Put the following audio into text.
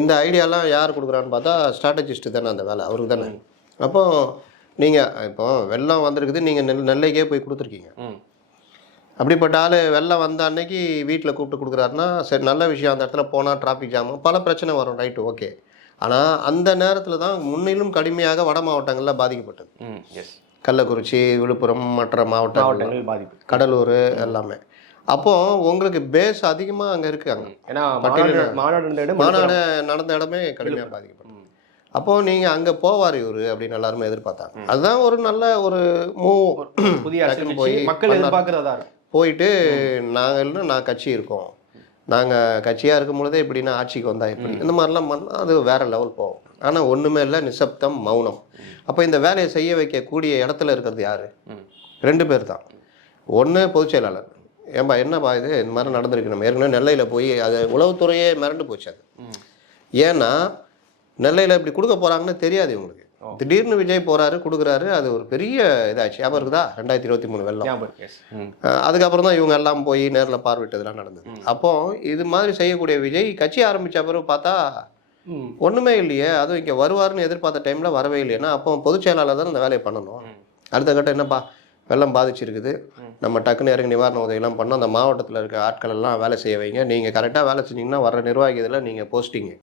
இந்த ஐடியாலாம் யார் கொடுக்குறான்னு பார்த்தா ஸ்ட்ராட்டஜிஸ்ட்டு தானே அந்த வேலை, அவருக்கு தானே. அப்போ நீங்கள் இப்போ வெள்ளம் வந்திருக்குது, நீங்கள் நெல்லைக்கே போய் கொடுத்துருக்கீங்க. அப்படிப்பட்ட ஆள் வெள்ளம் வந்த அன்னைக்கு வீட்டில் கூப்பிட்டு கொடுக்குறாருன்னா சரி, நல்ல விஷயம். அந்த இடத்துல போனால் டிராஃபிக் ஜாமு பல பிரச்சனை வரும், ரைட்டு, ஓகே. ஆனால் அந்த நேரத்தில் தான் முன்னிலும் கடுமையாக வட மாவட்டங்களில் பாதிக்கப்பட்டது. கள்ளக்குறிச்சி, விழுப்புரம், மற்ற மாவட்டங்கள் பாதிப்பு, கடலூர் எல்லாமே. அப்போது உங்களுக்கு பேஸ் அதிகமாக அங்கே இருக்காங்க. ஏன்னா மாநாடு நடந்த இடமே கடுமையாக பாதிக்கப்பட்டது. அப்போது நீங்கள் அங்கே போவார் இவர் அப்படின்னு எல்லாருமே எதிர்பார்த்தாங்க. அதுதான் ஒரு நல்ல ஒரு மூவ். புதிய போய் மக்கள் எதிர்பார்க்குறதா போயிட்டு நான் கட்சி இருக்கோம், நாங்கள் கட்சியாக இருக்கும் பொழுதே இப்படின்னா ஆட்சிக்கு வந்தால் இப்படி இந்த மாதிரிலாம் பண்ணால் அது வேறு லெவல் போகும். ஆனால் ஒன்றுமே இல்லை, நிசப்தம், மௌனம். அப்போ இந்த வேலையை செய்ய வைக்கக்கூடிய இடத்துல இருக்கிறது யார்? 2 பேர் தான். ஒன்று பொதுச் செயலாளர். ஏன்பா என்னப்பா இது இந்த மாதிரி நடந்திருக்கு, நம்ம ஏற்கனவே நெல்லையில் போய் அது உளவுத்துறையே மிரண்டு போச்சு அது. ஏன்னா நெல்லையில் இப்படி கொடுக்க போகிறாங்கன்னு தெரியாது இவங்களுக்கு. திடீர்னு விஜய் போகிறாரு, கொடுக்குறாரு, அது ஒரு பெரிய இதாச்சு. ஞாபகம் இருக்குதா? 2023 வெள்ளம். அதுக்கப்புறம் தான் இவங்க எல்லாம் போய் நேரில் பார்வையிட்டதெல்லாம் நடந்தது. அப்போ இது மாதிரி செய்யக்கூடிய விஜய் கட்சி ஆரம்பித்த பிறகு பார்த்தா ஒன்றுமே இல்லையே. அதுவும் இங்கே வருவார்னு எதிர்பார்த்த டைமில் வரவே இல்லைன்னா அப்போ பொதுச் செயலாளர் தான் இந்த வேலையை பண்ணணும். அடுத்த கட்டம் என்னப்பா, வெள்ளம் பாதிச்சிருக்குது, நம்ம டக்குன்னு இறங்கி நிவாரண உதவியெல்லாம் பண்ணோம், அந்த மாவட்டத்தில் இருக்க ஆட்கள் எல்லாம் வேலை செய்ய வைங்க, நீங்கள் கரெக்டாக வேலை செஞ்சிங்கன்னா வர நிர்வாகி இதில் நீங்கள் போஸ்டிங்கு